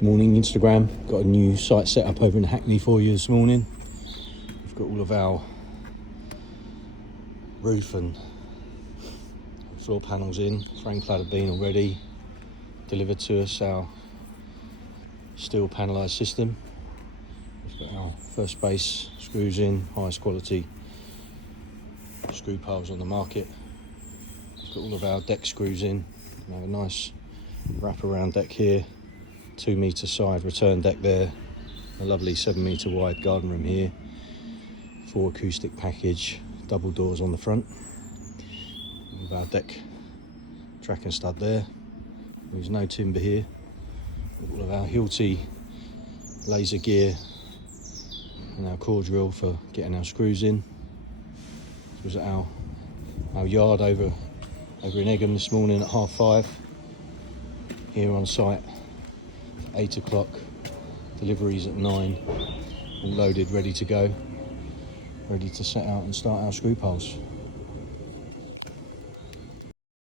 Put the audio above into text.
Morning Instagram, got a new site set up over in Hackney for you this morning. We've got all of our roof and floor panels in, frame cladded beam already delivered to us, our steel panelised system. We've got our first base screws in, highest quality screw piles on the market. We've got all of our deck screws in. We have a nice wrap-around deck here, 2 metre side return deck there, a lovely 7 metre wide garden room here, 4 acoustic package, double doors on the front. With our deck track and stud there. There's no timber here. All of our Hilti laser gear and our core drill for getting our screws in. This was at our yard over in Egham this morning at 5:30. Here on site at 8 o'clock, deliveries at 9, all loaded, ready to go, ready to set out and start our screw piles.